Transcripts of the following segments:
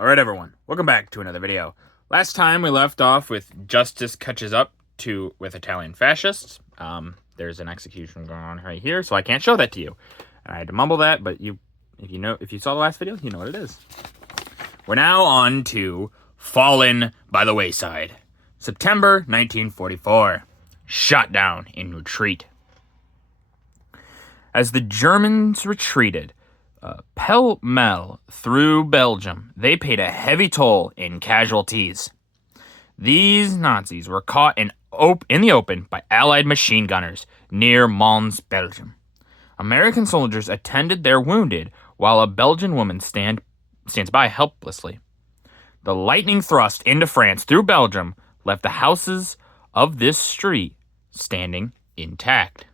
Alright everyone, welcome back to another video. Last time we left off with justice catches up with Italian fascists. There's an execution going on right here, so I can't show that to you. And I had to mumble that, but if you saw the last video, you know what it is. We're now on to Fallen by the Wayside. September 1944. Shot down in retreat. As the Germans retreated pell-mell through Belgium, they paid a heavy toll in casualties. These Nazis were caught in the open by Allied machine gunners near Mons, Belgium. American soldiers attended their wounded while a Belgian woman stands by helplessly. The lightning thrust into France through Belgium left the houses of this street standing intact.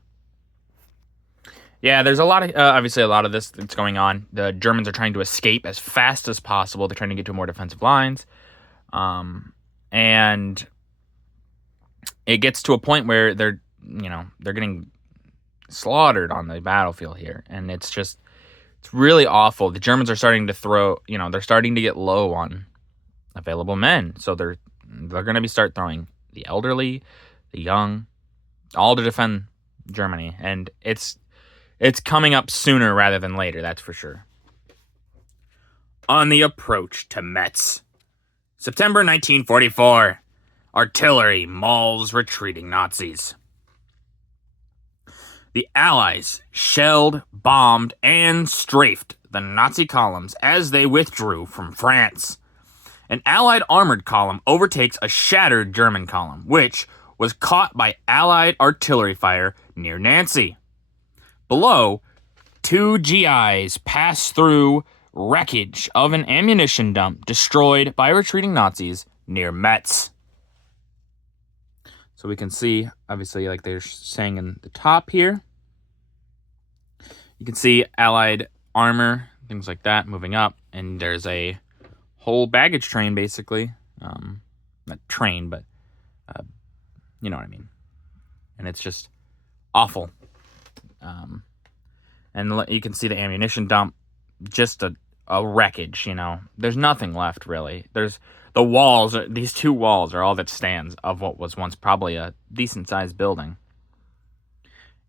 Yeah, there's obviously a lot of this that's going on. The Germans are trying to escape as fast as possible. They're trying to get to more defensive lines. And it gets to a point where they're getting slaughtered on the battlefield here. And it's really awful. The Germans are starting to they're starting to get low on available men. So they're going to start throwing the elderly, the young, all to defend Germany. And it's coming up sooner rather than later, that's for sure. On the approach to Metz. September 1944. Artillery mauls retreating Nazis. The Allies shelled, bombed, and strafed the Nazi columns as they withdrew from France. An Allied armored column overtakes a shattered German column, which was caught by Allied artillery fire near Nancy. Below, two GIs pass through wreckage of an ammunition dump destroyed by retreating Nazis near Metz. So we can see, obviously, like they're saying in the top here, you can see Allied armor, things like that, moving up, and there's a whole baggage train, basically. Not train, but you know what I mean. And it's just awful. And you can see the ammunition dump, just a wreckage, There's nothing left, really. There's the walls, these two walls are all that stands of what was once probably a decent-sized building.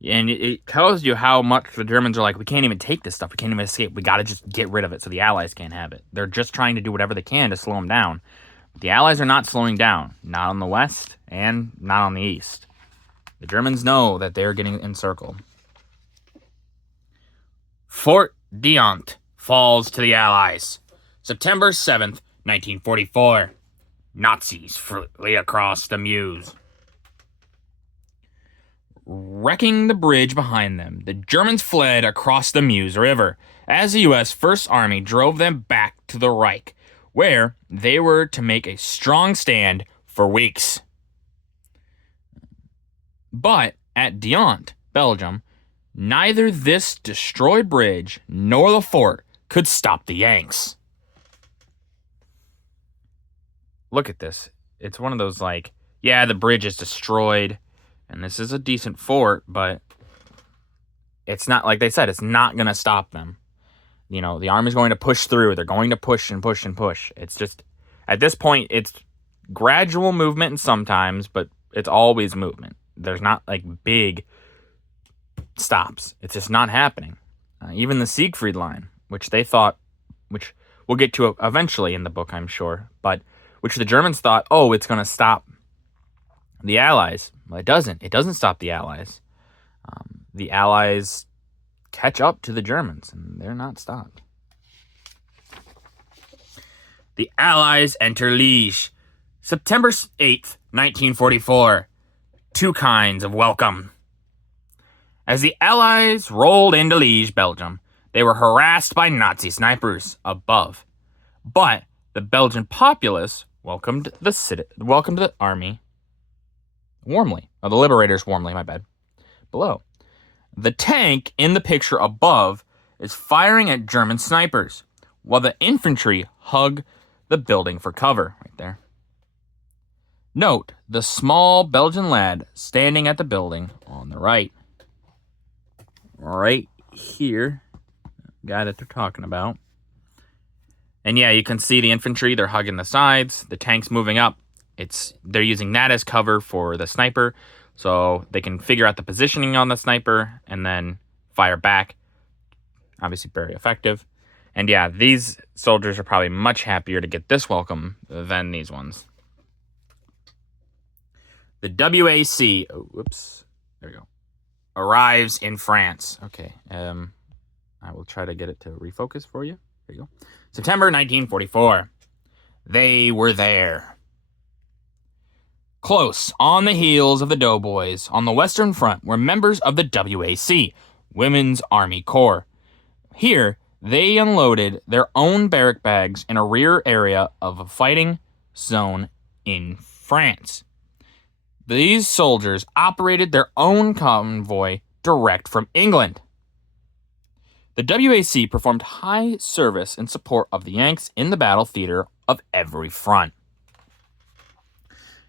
And it tells you how much the Germans are like, we can't even take this stuff, we can't even escape, we gotta just get rid of it so the Allies can't have it. They're just trying to do whatever they can to slow them down. But the Allies are not slowing down, not on the west and not on the east. The Germans know that they're getting encircled. Fort Diant falls to the Allies. September 7th, 1944. Nazis flee across the Meuse. Wrecking the bridge behind them, the Germans fled across the Meuse River as the U.S. First Army drove them back to the Reich, where they were to make a strong stand for weeks. But at Diant, Belgium, neither this destroyed bridge nor the fort could stop the Yanks. Look at this. It's one of those the bridge is destroyed, and this is a decent fort, but it's not, like they said, it's not going to stop them. The army's going to push through. They're going to push and push and push. It's just, at this point, it's gradual movement and sometimes, but it's always movement. There's not, big stops. It's just not happening. Even the Siegfried line, which they thought, which we'll get to eventually in the book, I'm sure, but which the Germans thought, it's going to stop the Allies. Well, it doesn't. It doesn't stop the Allies. The Allies catch up to the Germans, and they're not stopped. The Allies enter Liège. September 8th, 1944. Two kinds of welcome. As the Allies rolled into Liège, Belgium, they were harassed by Nazi snipers above. But the Belgian populace welcomed the army warmly. Oh, the liberators warmly, my bad. Below. The tank in the picture above is firing at German snipers, while the infantry hug the building for cover, right there. Note the small Belgian lad standing at the building on the right. Right here, guy that they're talking about. And yeah, you can see the infantry, they're hugging the sides, the tanks moving up. They're using that as cover for the sniper, so they can figure out the positioning on the sniper and then fire back. Obviously very effective. And yeah, these soldiers are probably much happier to get this welcome than these ones. The WAC, there we go, arrives in France. Okay, I will try to get it to refocus for you. There you go. September 1944. They were there. Close on the heels of the Doughboys on the Western Front were members of the WAC, Women's Army Corps. Here, they unloaded their own barrack bags in a rear area of a fighting zone in France. These soldiers operated their own convoy direct from England. The WAC performed high service in support of the Yanks in the battle theater of every front.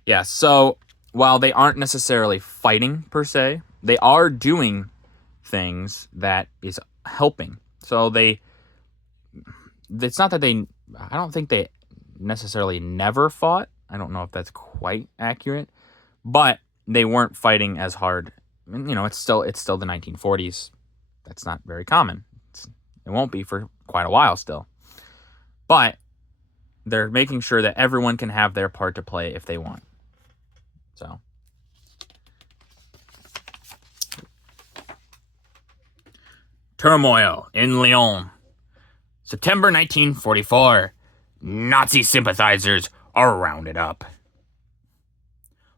Yeah, so while they aren't necessarily fighting per se, they are doing things that is helping. So it's not that I don't think they necessarily never fought. I don't know if that's quite accurate, but they weren't fighting as hard. It's still the 1940s. That's not very common. It won't be for quite a while still. But they're making sure that everyone can have their part to play if they want. So, turmoil in Lyon. September 1944. Nazi sympathizers are rounded up.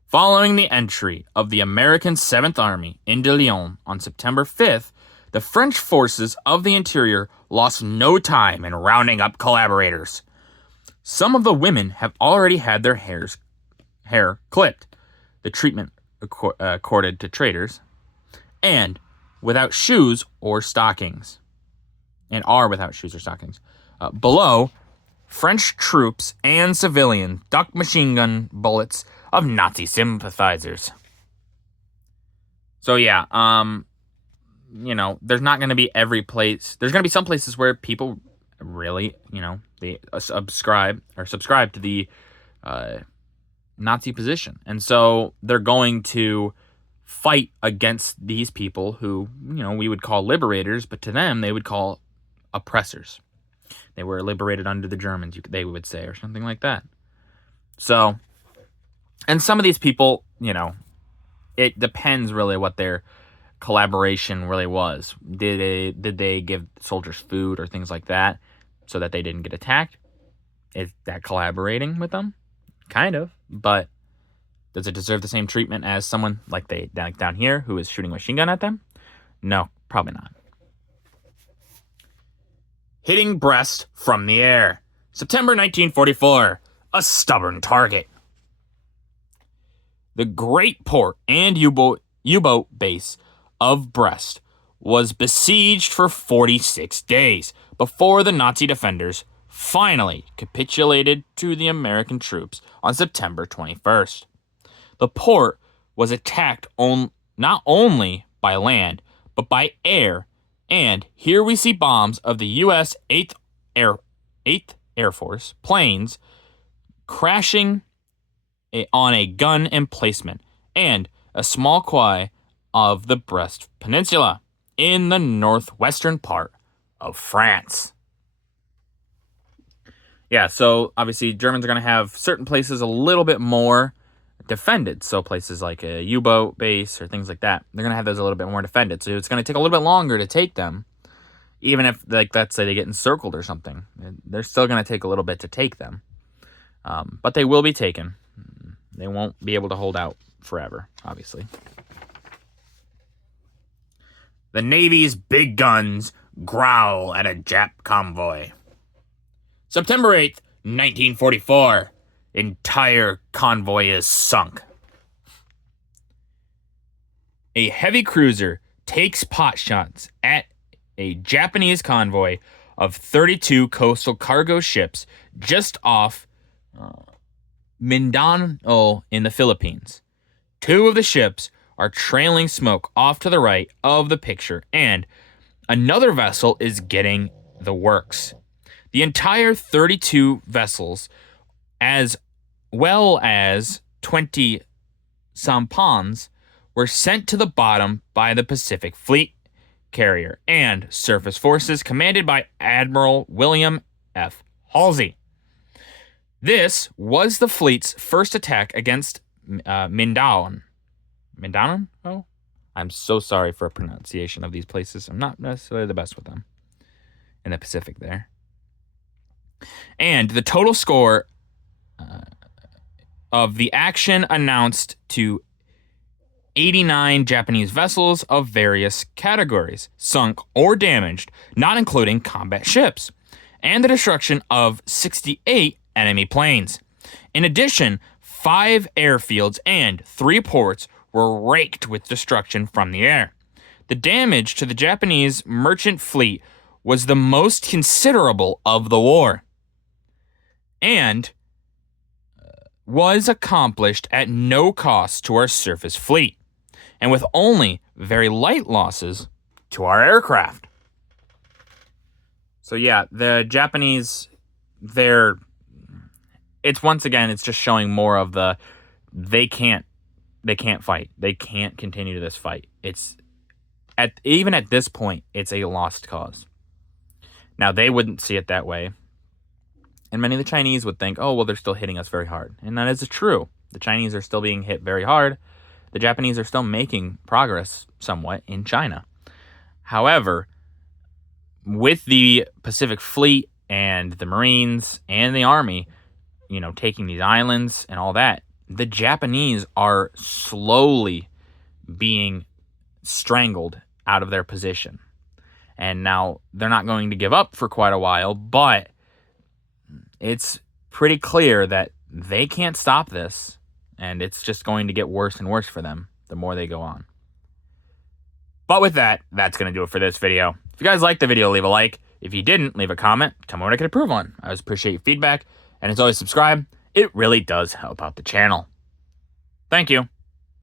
Following the entry of the American 7th Army into Lyon on September 5th, the French forces of the interior lost no time in rounding up collaborators. Some of the women have already had their hair clipped, the treatment accorded to traitors, and without shoes or stockings. And are without shoes or stockings. Below, French troops and civilians ducked machine gun bullets of Nazi sympathizers. So yeah, there's not going to be every place. There's going to be some places where people really, they subscribe to the Nazi position. And so they're going to fight against these people who, we would call liberators, but to them they would call oppressors. They were liberated under the Germans, they would say, or something like that. So, and some of these people, it depends really what their collaboration really was. Did they give soldiers food or things like that so that they didn't get attacked? Is that collaborating with them? Kind of, but does it deserve the same treatment as someone like down here who is shooting a machine gun at them? No, probably not. Hitting Brest from the air. September 1944. A stubborn target. The great port and U-boat base of Brest was besieged for 46 days before the Nazi defenders finally capitulated to the American troops on September 21st. The port was attacked not only by land, but by air, and here we see bombs of the U.S. 8th Air Force planes crashing on a gun emplacement and a small quay of the Brest Peninsula in the northwestern part of France. Yeah, so obviously Germans are going to have certain places a little bit more defended. So places like a U-boat base or things like that, they're going to have those a little bit more defended. So it's going to take a little bit longer to take them. Even if, let's say they get encircled or something, they're still going to take a little bit to take them. But they will be taken. They won't be able to hold out forever, obviously. The Navy's big guns growl at a Jap convoy. September 8th, 1944. Entire convoy is sunk. A heavy cruiser takes potshots at a Japanese convoy of 32 coastal cargo ships just off Mindanao in the Philippines. Two of the ships are trailing smoke off to the right of the picture, and another vessel is getting the works. The entire 32 vessels, as well as 20 sampans, were sent to the bottom by the Pacific Fleet carrier and surface forces commanded by Admiral William F. Halsey. This was the fleet's first attack against Mindanao. Mindanao? Oh, I'm so sorry for a pronunciation of these places. I'm not necessarily the best with them. In the Pacific there. And the total score of the action announced to 89 Japanese vessels of various categories, sunk or damaged, not including combat ships, and the destruction of 68 enemy planes. In addition, 5 airfields and 3 ports were raked with destruction from the air. The damage to the Japanese merchant fleet was the most considerable of the war, and was accomplished at no cost to our surface fleet, and with only very light losses to our aircraft. So yeah, the Japanese, it's once again, it's just showing more of they can't fight. They can't continue this fight. Even at this point, it's a lost cause. Now, they wouldn't see it that way. And many of the Chinese would think, oh, well, they're still hitting us very hard. And that is true. The Chinese are still being hit very hard. The Japanese are still making progress somewhat in China. However, with the Pacific Fleet and the Marines and the Army, taking these islands and all that, the Japanese are slowly being strangled out of their position. And now they're not going to give up for quite a while, but it's pretty clear that they can't stop this, and it's just going to get worse and worse for them the more they go on. But with that, that's going to do it for this video. If you guys liked the video, leave a like. If you didn't, leave a comment. Tell me what I could improve on. I always appreciate your feedback. And as always, subscribe. It really does help out the channel. Thank you.